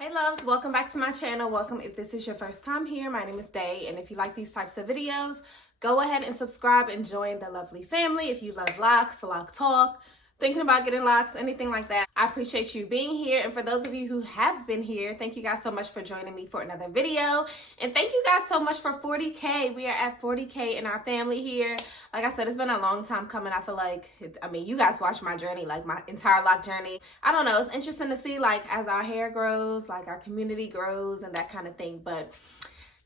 Hey loves, welcome back to my channel. Welcome if this is your first time here. My name is Day, and if you like these types of videos, go ahead and subscribe and join the lovely family. If you love locks, lock talk, thinking about getting locks, anything like that, I appreciate you being here. And for those of you who have been here, thank you guys so much for joining me for another video. And thank you guys so much for 40K. We are at 40K in our family here. Like I said, it's been a long time coming. I feel like, you guys watch my journey, like my entire lock journey. I don't know, it's interesting to see like as our hair grows, like our community grows and that kind of thing. But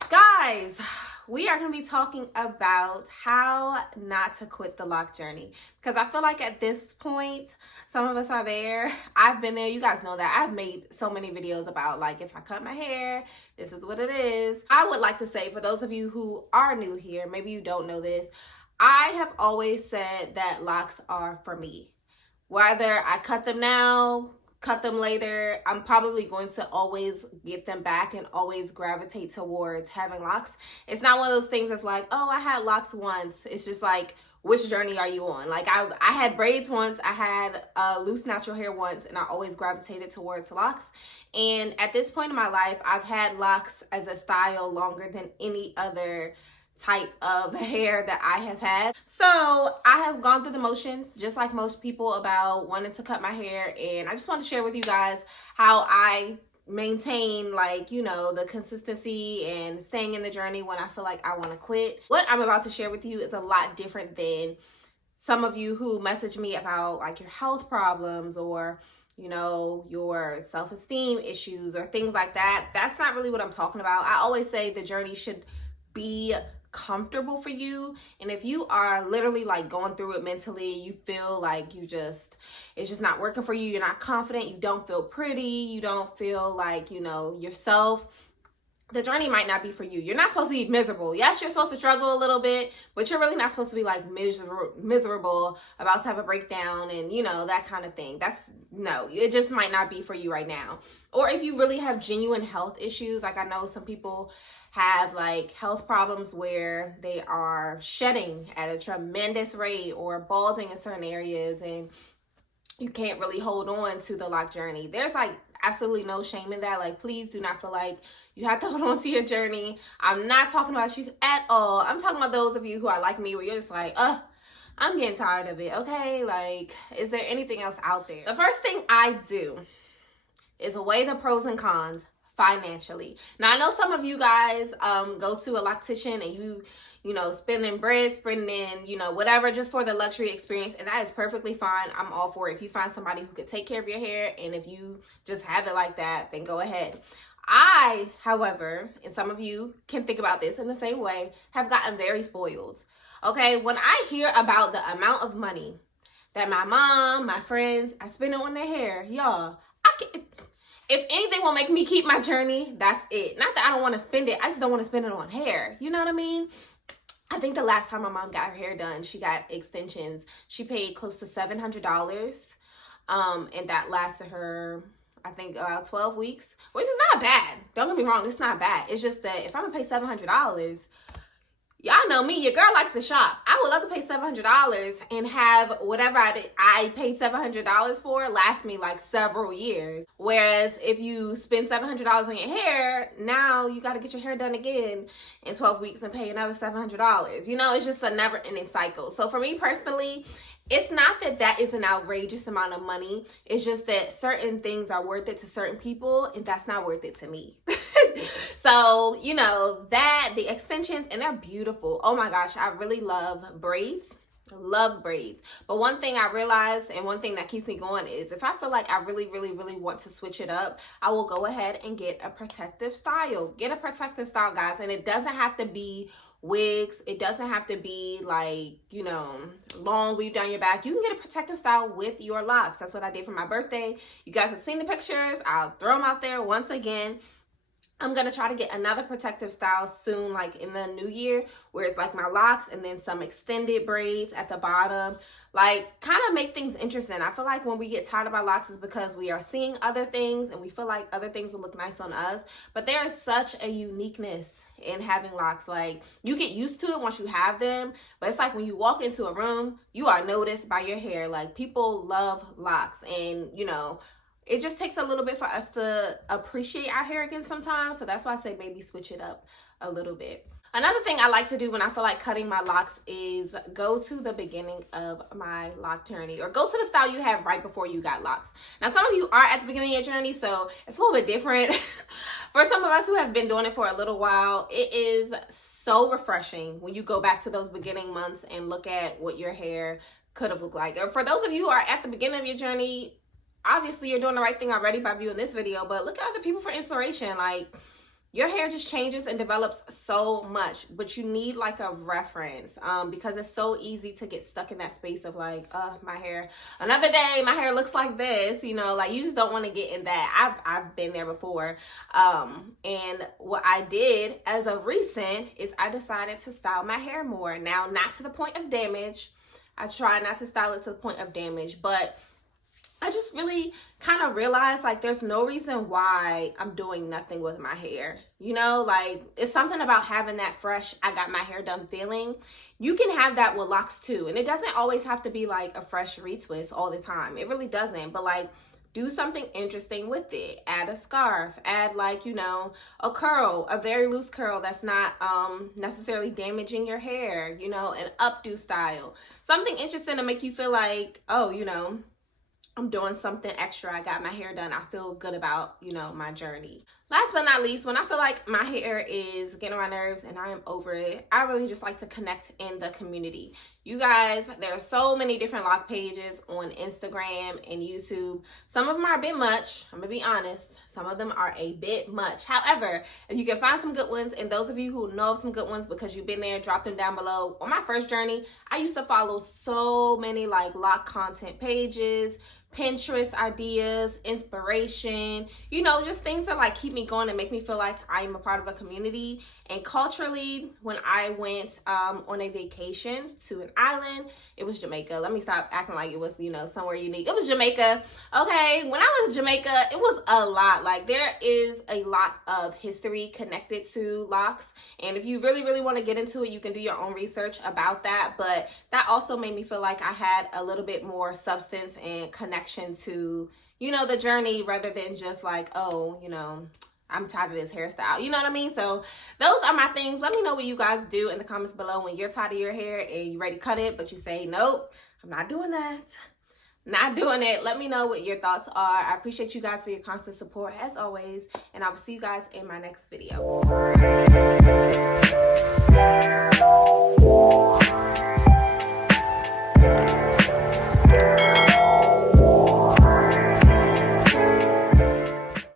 guys, we are going to be talking about how not to quit the lock journey, because I feel like at this point, some of us are there. I've been there. You guys know that. I've made so many videos about like, if I cut my hair, this is what it is. I would like to say, for those of you who are new here, maybe you don't know this, I have always said that locks are for me. Whether I cut them now, cut them later, I'm probably going to always get them back and always gravitate towards having locks. It's not one of those things that's like, oh, I had locks once. It's just like, which journey are you on? Like I had braids once, I had loose natural hair once, and I always gravitated towards locks. And at this point in my life, I've had locks as a style longer than any other type of hair that I have had. So I have gone through the motions just like most people about wanting to cut my hair, and I just want to share with you guys how I maintain, like, you know, the consistency and staying in the journey when I feel like I want to quit. What I'm about to share with you is a lot different than some of you who message me about like your health problems or, you know, your self-esteem issues or things like that. That's not really what I'm talking about. I always say the journey should be comfortable for you, and if you are literally like going through it mentally, you feel like it's just not working for you, you're not confident, you don't feel pretty, you don't feel like, you know, yourself, the journey might not be for you. You're not supposed to be miserable. Yes, you're supposed to struggle a little bit, but you're really not supposed to be like miserable, about to have a breakdown and, you know, that kind of thing. No, it just might not be for you right now. Or if you really have genuine health issues, like I know some people have like health problems where they are shedding at a tremendous rate or balding in certain areas, and you can't really hold on to the lock journey. There's like absolutely no shame in that. Like, please do not feel like you have to hold on to your journey. I'm not talking about you at all. I'm talking about those of you who are like me, where you're just like, I'm getting tired of it. Okay, like, is there anything else out there? The first thing I do is weigh the pros and cons financially. Now, I know some of you guys go to a loctician and you know, spending bread, spending, you know, whatever, just for the luxury experience, and that is perfectly fine. I'm all for it. If you find somebody who could take care of your hair, and if you just have it like that, then go ahead. I, however, and some of you can think about this in the same way, have gotten very spoiled. Okay, when I hear about the amount of money that my mom, my friends are spending on their hair, y'all, if anything will make me keep my journey, that's it. Not that I don't want to spend it, I just don't want to spend it on hair. You know what I mean? I think the last time my mom got her hair done, she got extensions. She paid close to $700. And that lasted her, I think, about 12 weeks, which is not bad. Don't get me wrong, it's not bad. It's just that if I'm gonna pay $700, y'all know me, your girl likes to shop. I would love to pay $700 and have whatever I paid $700 for last me like several years. Whereas if you spend $700 on your hair, now you got to get your hair done again in 12 weeks and pay another $700. You know, it's just a never ending cycle. So for me personally, it's not that that is an outrageous amount of money. It's just that certain things are worth it to certain people, and that's not worth it to me. So, you know, the extensions, and they're beautiful. Oh my gosh, I really love braids. Love braids. But one thing I realized, and one thing that keeps me going, is if I feel like I really want to switch it up, I will go ahead and get a protective style. Get a protective style, guys. And it doesn't have to be wigs. It doesn't have to be like, you know, long weave down your back. You can get a protective style with your locks. That's what I did for my birthday. You guys have seen the pictures. I'll throw them out there once again. I'm going to try to get another protective style soon, like in the new year, where it's like my locks and then some extended braids at the bottom. Like, kind of make things interesting. I feel like when we get tired of our locks is because we are seeing other things and we feel like other things will look nice on us. But there is such a uniqueness in having locks. Like, you get used to it once you have them, but it's like when you walk into a room, you are noticed by your hair. Like, people love locks, and, you know, it just takes a little bit for us to appreciate our hair again sometimes. So that's why I say maybe switch it up a little bit. Another thing I like to do when I feel like cutting my locks is go to the beginning of my lock journey, or go to the style you have right before you got locks. Now, some of you are at the beginning of your journey, so it's a little bit different. For some of us who have been doing it for a little while, it is so refreshing when you go back to those beginning months and look at what your hair could have looked like. Or for those of you who are at the beginning of your journey, obviously you're doing the right thing already by viewing this video, but look at other people for inspiration. Like, your hair just changes and develops so much, but you need like a reference, because it's so easy to get stuck in that space of like, my hair, another day, my hair looks like this, you know, like you just don't want to get in that. I've been there before. And what I did as of recent is I decided to style my hair more. Now, not to the point of damage. I try not to style it to the point of damage, but I just really kind of realized like there's no reason why I'm doing nothing with my hair. You know, like it's something about having that fresh, I got my hair done feeling. You can have that with locks too. And it doesn't always have to be like a fresh retwist all the time. It really doesn't. But like, do something interesting with it. Add a scarf, add like, you know, a curl, a very loose curl that's not necessarily damaging your hair, you know, an updo style. Something interesting to make you feel like, oh, you know, I'm doing something extra. I got my hair done. I feel good about, you know, my journey. Last but not least, when I feel like my hair is getting on my nerves and I am over it, I really just like to connect in the community. You guys, there are so many different lock pages on Instagram and YouTube. Some of them are a bit much. I'm gonna be honest. Some of them are a bit much. However, if you can find some good ones, and those of you who know of some good ones because you've been there, drop them down below. On my first journey, I used to follow so many like lock content pages, Pinterest ideas, inspiration, you know, just things that like keep me going and make me feel like I am a part of a community. And culturally, when I went on a vacation to an island, it was Jamaica. Let me stop acting like it was, you know, somewhere unique. It was Jamaica. Okay, when I was Jamaica, it was a lot. Like, there is a lot of history connected to locks. And if you really, really want to get into it, you can do your own research about that. But that also made me feel like I had a little bit more substance and connection to, you know, the journey, rather than just like, oh, you know, I'm tired of this hairstyle. You know what I mean? So those are my things. Let me know what you guys do in the comments below when you're tired of your hair and you're ready to cut it, but you say, nope, I'm not doing that. Not doing it. Let me know what your thoughts are. I appreciate you guys for your constant support as always, and I will see you guys in my next video.